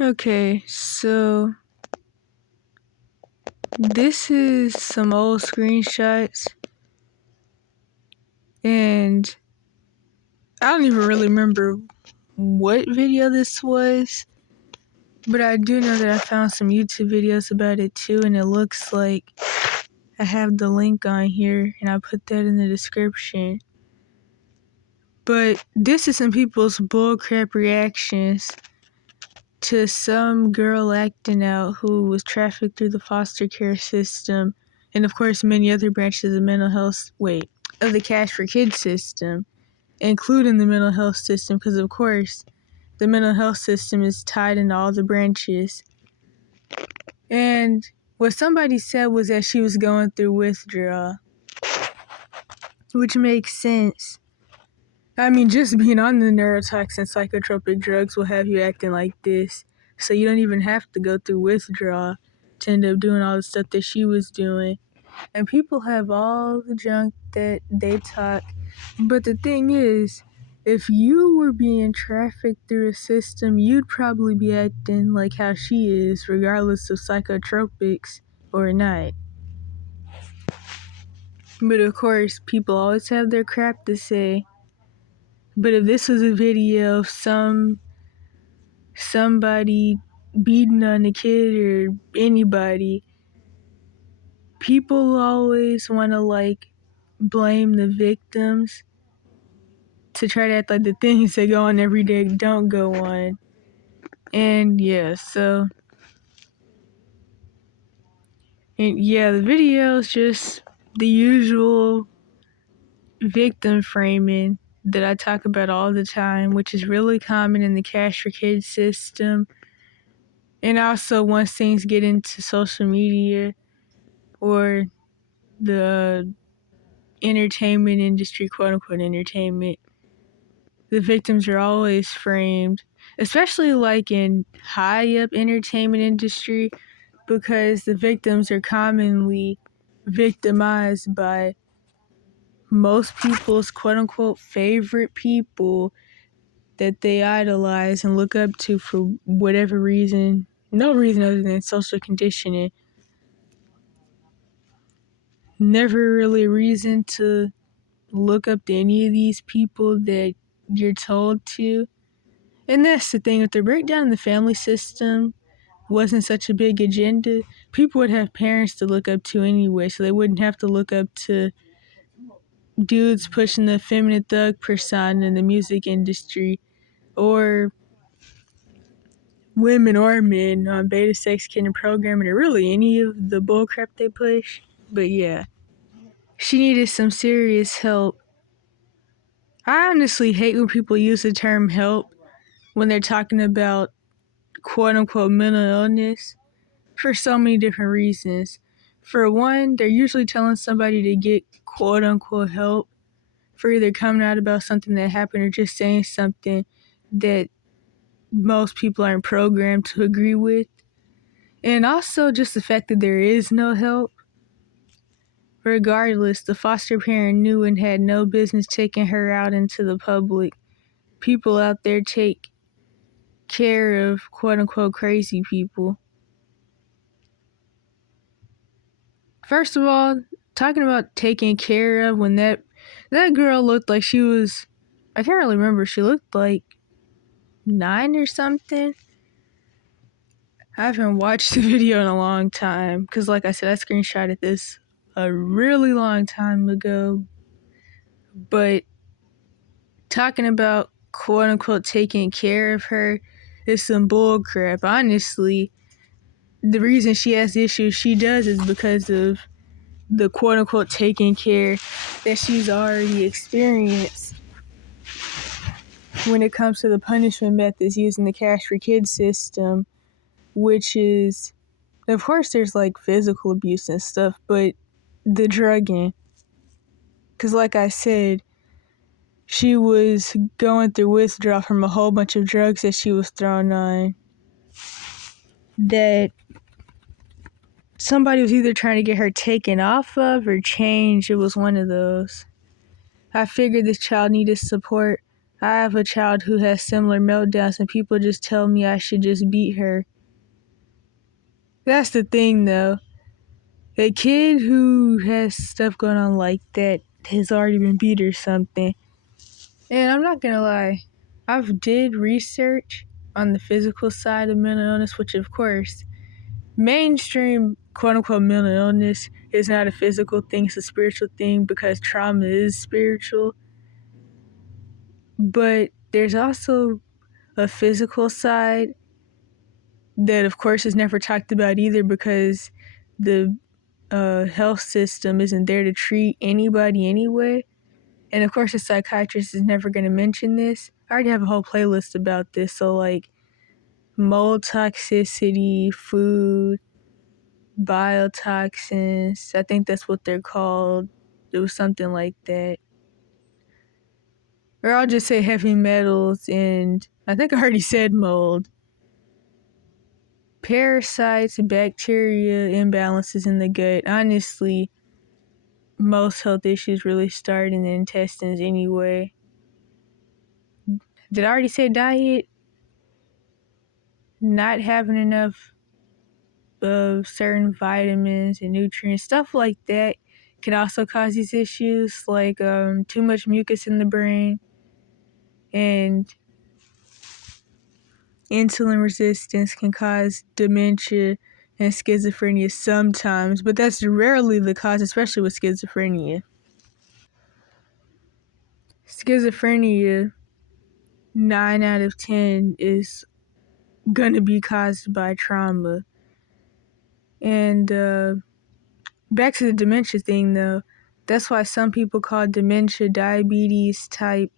Okay, so this is some old screenshots, and I don't even really remember what video this was, but I do know that I found some YouTube videos about it too, and it looks like I have the link on here, and I put that in the description. But this is some people's bullcrap reactions to some girl acting out who was trafficked through the foster care system, and of course many other branches of of the Cash for Kids system, including the mental health system, because of course the mental health system is tied into all the branches. And what somebody said was that she was going through withdrawal, which makes sense. I mean, just being on the neurotoxin psychotropic drugs will have you acting like this. So you don't even have to go through withdrawal to end up doing all the stuff that she was doing. And people have all the junk that they talk. But the thing is, if you were being trafficked through a system, you'd probably be acting like how she is, regardless of psychotropics or not. But of course, people always have their crap to say. But if this was a video of somebody beating on a kid or anybody, people always want to blame the victims to try to act like the things that go on every day don't go on. And the video is just the usual victim framing that I talk about all the time, which is really common in the Cash for Kids system. And also once things get into social media or the entertainment industry, quote unquote entertainment, the victims are always framed, especially like in high up entertainment industry, because the victims are commonly victimized by most people's quote unquote favorite people that they idolize and look up to for whatever reason. No reason other than social conditioning. Never really a reason to look up to any of these people that you're told to. And that's the thing, if the breakdown in the family system wasn't such a big agenda, people would have parents to look up to anyway, so they wouldn't have to look up to dudes pushing the feminine thug persona in the music industry, or women or men on beta sex kid and programming, or really any of the bullcrap they push. But yeah, she needed some serious help. I honestly hate when people use the term help when they're talking about quote unquote mental illness for so many different reasons. For one, they're usually telling somebody to get quote unquote help for either coming out about something that happened or just saying something that most people aren't programmed to agree with. And also just the fact that there is no help. Regardless, the foster parent knew and had no business taking her out into the public. People out there take care of quote unquote crazy people. First of all, talking about taking care of, when that girl looked like she was, I can't really remember, she looked like 9 or something. I haven't watched the video in a long time because, like I said, I screenshotted this a really long time ago. But talking about quote unquote taking care of her is some bull crap. Honestly, the reason she has the issues she does is because of the quote unquote taking care that she's already experienced when it comes to the punishment methods using the Cash for Kids system, which is, of course, there's like physical abuse and stuff, but the drugging. Because, like I said, she was going through withdrawal from a whole bunch of drugs that she was thrown on that somebody was either trying to get her taken off of or changed. It was one of those. I figured this child needed support I have a child who has similar meltdowns and people just tell me I should just beat her. That's the thing though. A kid who has stuff going on like that has already been beat or something. And I'm not gonna lie, I've did research on the physical side of mental illness, which of course, mainstream quote unquote mental illness is not a physical thing, it's a spiritual thing because trauma is spiritual. But there's also a physical side that of course is never talked about either because the health system isn't there to treat anybody anyway. And of course, a psychiatrist is never going to mention this. I already have a whole playlist about this. So, like, mold toxicity, food, biotoxins. I think that's what they're called. It was something like that. Or I'll just say heavy metals, and I think I already said mold. Parasites, bacteria, imbalances in the gut. Honestly, most health issues really start in the intestines anyway. Did I already say diet? Not having enough of certain vitamins and nutrients, stuff like that can also cause these issues, like too much mucus in the brain and insulin resistance can cause dementia and schizophrenia sometimes, but that's rarely the cause, especially with schizophrenia. Schizophrenia, 9 out of 10 is gonna be caused by trauma. And back to the dementia thing though, that's why some people call dementia diabetes type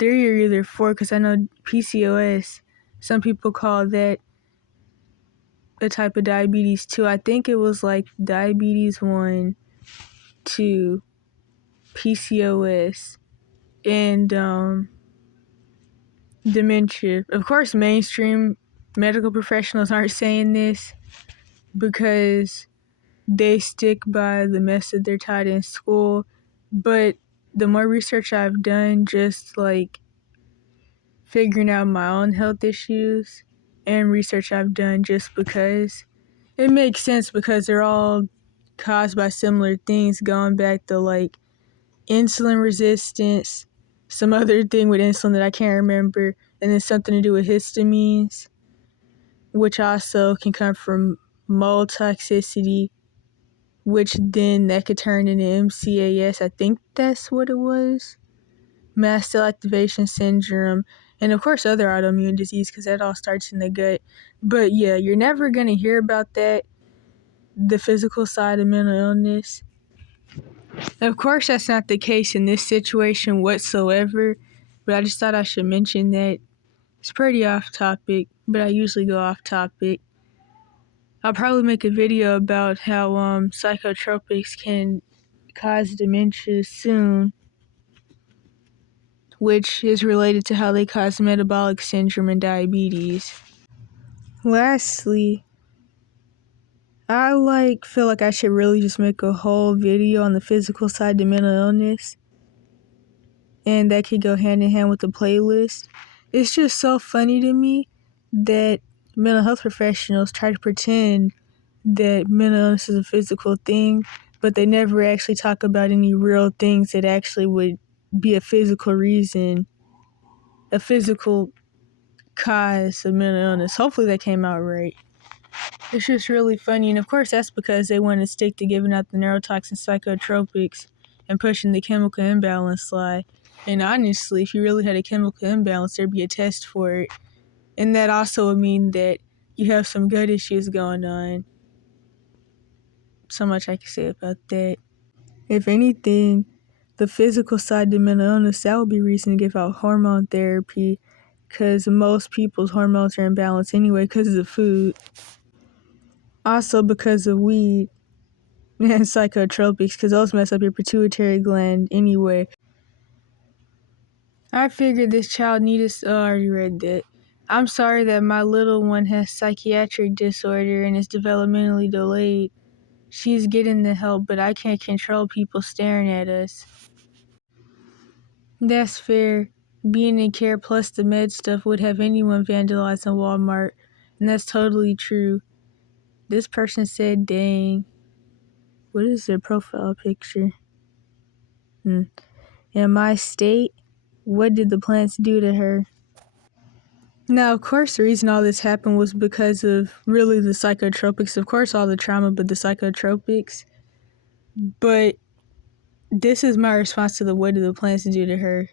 3 or either 4, because I know PCOS, some people call that a type of diabetes too. I think it was like diabetes 1, 2, PCOS, and dementia. Of course, mainstream medical professionals aren't saying this because they stick by the method they're taught in school, but the more research I've done, just like figuring out my own health issues and research I've done just because it makes sense because they're all caused by similar things going back to like insulin resistance, some other thing with insulin that I can't remember, and then something to do with histamines, which also can come from mold toxicity, which then that could turn into MCAS. I think that's what it was. Mast cell activation syndrome, and of course other autoimmune disease because that all starts in the gut. But yeah, you're never going to hear about that, the physical side of mental illness. Of course that's not the case in this situation whatsoever, but I just thought I should mention that. It's pretty off topic, but I usually go off topic. I'll probably make a video about how psychotropics can cause dementia soon, which is related to how they cause metabolic syndrome and diabetes. Lastly, I feel like I should really just make a whole video on the physical side of mental illness, and that could go hand in hand with the playlist. It's just so funny to me that mental health professionals try to pretend that mental illness is a physical thing, but they never actually talk about any real things that actually would be a physical reason, a physical cause of mental illness. Hopefully that came out right. It's just really funny, and of course that's because they want to stick to giving out the neurotoxin psychotropics and pushing the chemical imbalance lie. And honestly, if you really had a chemical imbalance, there'd be a test for it. And that also would mean that you have some gut issues going on. So much I can say about that. If anything, the physical side of mental illness, that would be reason to give out hormone therapy, because most people's hormones are in balance anyway because of the food. Also because of weed and psychotropics, because those mess up your pituitary gland anyway. I figured this child needed... I already read that. I'm sorry that my little one has psychiatric disorder and is developmentally delayed. She's getting the help, but I can't control people staring at us. That's fair. being in care plus the med stuff would have anyone vandalizing Walmart, and that's totally true. This person said, dang, what is their profile picture? In my state, what did the plants do to her? Now, of course, the reason all this happened was because of really the psychotropics. Of course, all the trauma, but the psychotropics. But this is my response to the what did the plants do to her.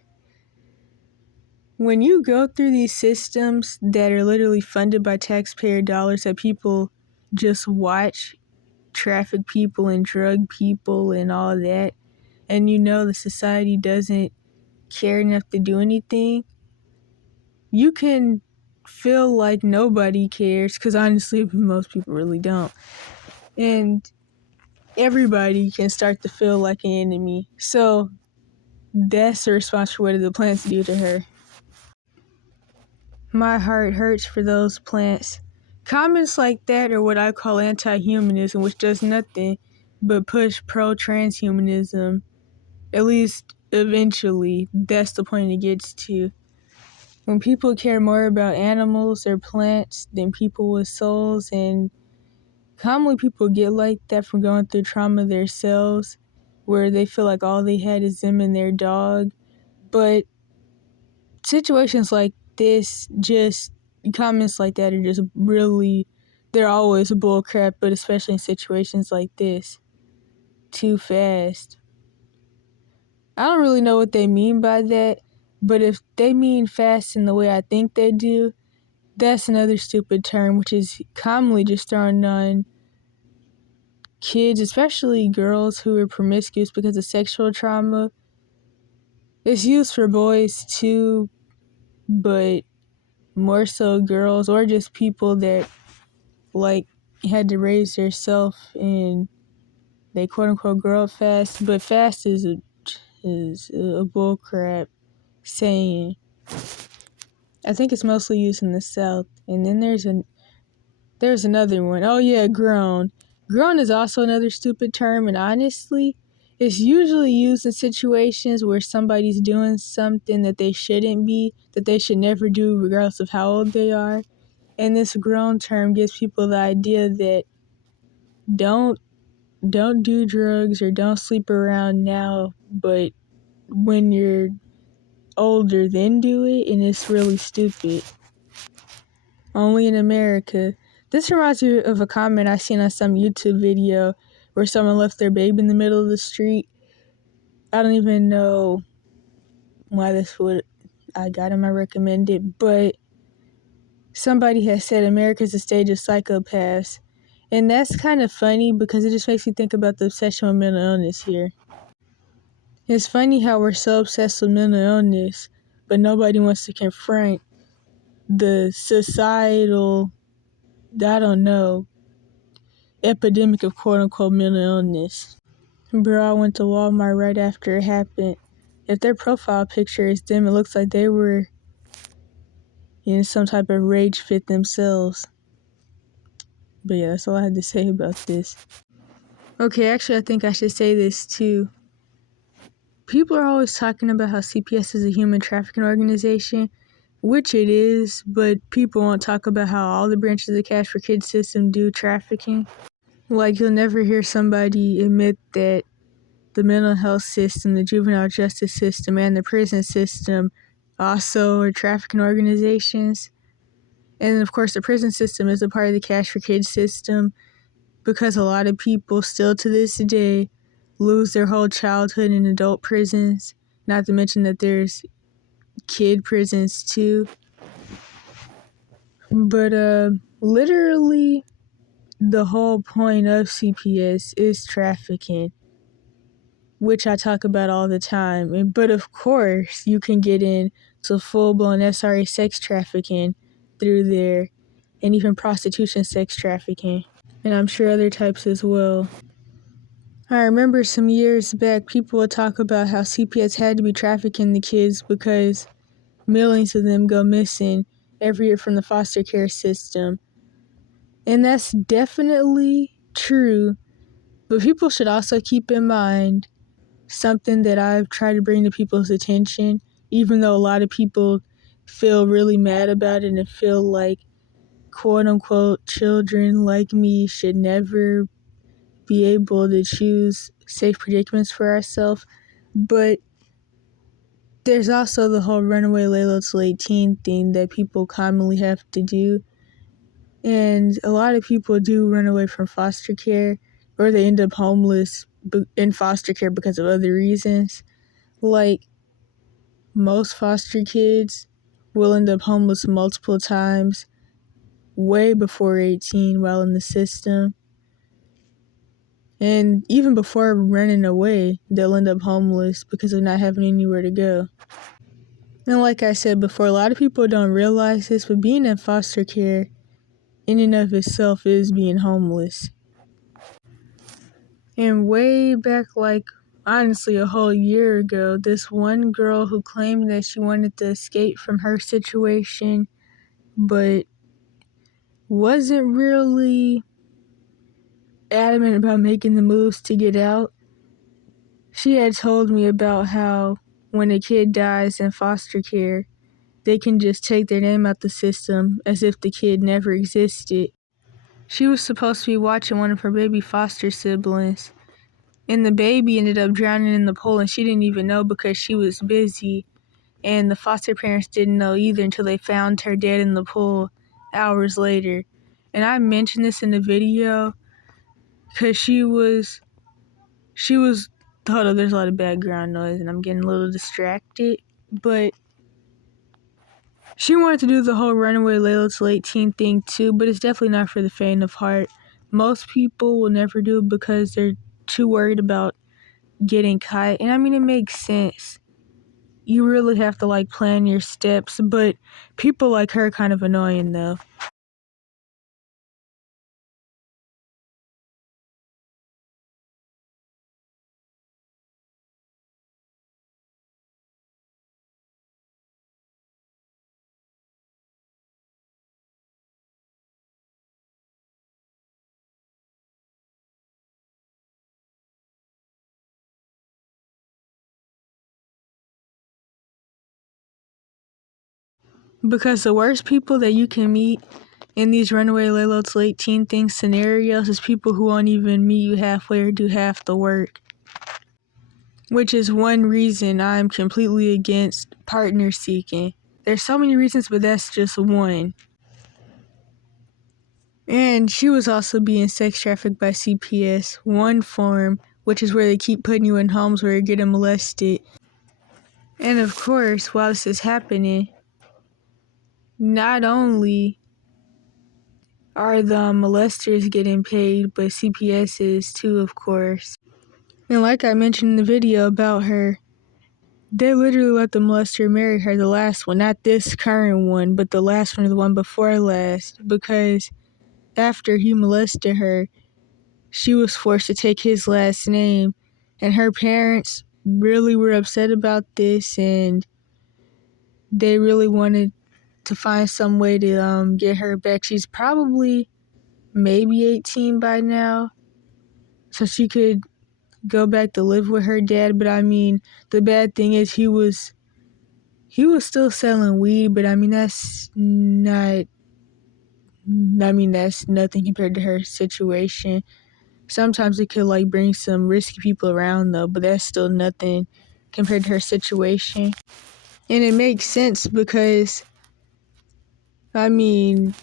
When you go through these systems that are literally funded by taxpayer dollars that people just watch traffic people and drug people and all that, and you know the society doesn't care enough to do anything, you can feel like nobody cares, because honestly, most people really don't. And everybody can start to feel like an enemy. So that's the response for what did the plants do to her. My heart hurts for those plants. Comments like that are what I call anti-humanism, which does nothing but push pro-transhumanism. At least eventually, that's the point it gets to. When people care more about animals or plants than people with souls, and commonly people get like that from going through trauma themselves, where they feel like all they had is them and their dog. But situations like this, just comments like that are just really, they're always bull crap, but especially in situations like this. Too fast. I don't really know what they mean by that, but if they mean fast in the way I think they do, that's another stupid term, which is commonly just thrown on kids, especially girls who are promiscuous because of sexual trauma. It's used for boys too, but more so girls, or just people that like had to raise themselves and they quote unquote grow up fast, but fast is a bull crap saying. I think it's mostly used in the South. And then there's another one. Oh yeah, grown. Grown is also another stupid term, and honestly, it's usually used in situations where somebody's doing something that they shouldn't be, that they should never do regardless of how old they are. And this grown term gives people the idea that don't do drugs or don't sleep around now, but when you're older then do it, and it's really stupid. Only in America. This reminds me of a comment I seen on some YouTube video where someone left their baby in the middle of the street. I don't even know why this would I got him, I recommend it, but somebody has said America's a stage of psychopaths. And that's kind of funny because it just makes me think about the obsession with mental illness here. It's funny how we're so obsessed with mental illness, but nobody wants to confront the societal, I don't know, epidemic of quote-unquote mental illness. Bro, I went to Walmart right after it happened. If their profile picture is them, it looks like they were in some type of rage fit themselves. But yeah, that's all I had to say about this. Okay, actually, I think I should say this too. People are always talking about how CPS is a human trafficking organization, which it is, but people won't talk about how all the branches of the Cash for Kids system do trafficking. Like, you'll never hear somebody admit that the mental health system, the juvenile justice system, and the prison system also are trafficking organizations. And of course, the prison system is a part of the Cash for Kids system because a lot of people still to this day lose their whole childhood in adult prisons, not to mention that there's kid prisons too. But literally the whole point of CPS is trafficking, which I talk about all the time. But of course, you can get into full-blown SRA sex trafficking through there, and even prostitution sex trafficking, and I'm sure other types as well. I remember some years back, people would talk about how CPS had to be trafficking the kids because millions of them go missing every year from the foster care system. And that's definitely true, but people should also keep in mind something that I've tried to bring to people's attention even though a lot of people feel really mad about it and feel like quote unquote children like me should never be able to choose safe predicaments for ourselves. But there's also the whole runaway Layla till 18 thing that people commonly have to do. And a lot of people do run away from foster care, or they end up homeless in foster care because of other reasons. Like, most foster kids will end up homeless multiple times way before 18 while in the system. And even before running away, they'll end up homeless because of not having anywhere to go. And like I said before, a lot of people don't realize this, but being in foster care in and of itself is being homeless. And way back, like, honestly, a whole year ago, this one girl who claimed that she wanted to escape from her situation, but wasn't really adamant about making the moves to get out. She had told me about how when a kid dies in foster care, they can just take their name out the system as if the kid never existed. She was supposed to be watching one of her baby foster siblings, and the baby ended up drowning in the pool, and she didn't even know because she was busy, and the foster parents didn't know either until they found her dead in the pool hours later. And I mentioned this in the video because she was hold on, there's a lot of background noise and I'm getting a little distracted, but she wanted to do the whole runaway Layla till 18 thing too, but it's definitely not for the faint of heart. Most people will never do it because they're too worried about getting caught. And I mean, it makes sense. You really have to like plan your steps, but people like her kind of annoying though. Because the worst people that you can meet in these runaway Layla till 18 thing scenarios is people who won't even meet you halfway or do half the work. Which is one reason I'm completely against partner seeking. There's so many reasons, but that's just one. And she was also being sex trafficked by CPS, one form, which is where they keep putting you in homes where you're getting molested. And of course, while this is happening, not only are the molesters getting paid, but CPS is too, of course. And like I mentioned in the video about her, they literally let the molester marry her, the last one, not this current one, but the last one or the one before last, because after he molested her, she was forced to take his last name, and her parents really were upset about this, and they really wanted to find some way to get her back. She's probably maybe 18 by now, so she could go back to live with her dad. But I mean, the bad thing is he was still selling weed, but I mean, that's nothing compared to her situation. Sometimes it could like bring some risky people around though, but that's still nothing compared to her situation. And it makes sense because, I mean,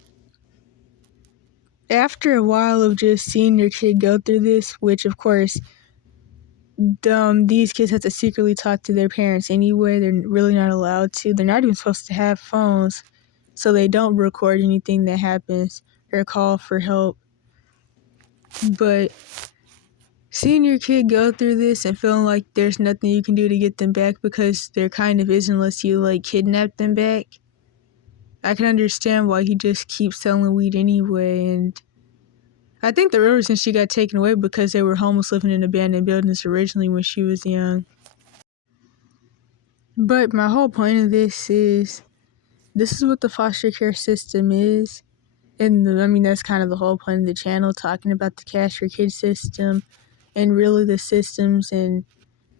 after a while of just seeing your kid go through this, which of course, these kids have to secretly talk to their parents anyway. They're really not allowed to. They're not even supposed to have phones, so they don't record anything that happens or call for help. But seeing your kid go through this and feeling like there's nothing you can do to get them back because there kind of is unless you like kidnap them back, I can understand why he just keeps selling weed anyway. And I think the real reason she got taken away because they were homeless living in abandoned buildings originally when she was young. But my whole point of this is what the foster care system is. And I mean, that's kind of the whole point of the channel, talking about the Cash for Kids system and really the systems and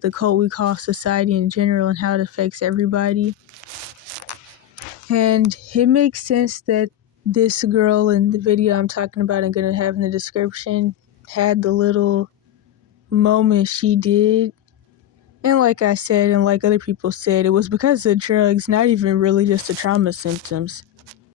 the cult we call society in general and how it affects everybody. And it makes sense that this girl in the video I'm talking about and gonna have in the description had the little moment she did. And like I said, and like other people said, it was because of drugs, not even really just the trauma symptoms.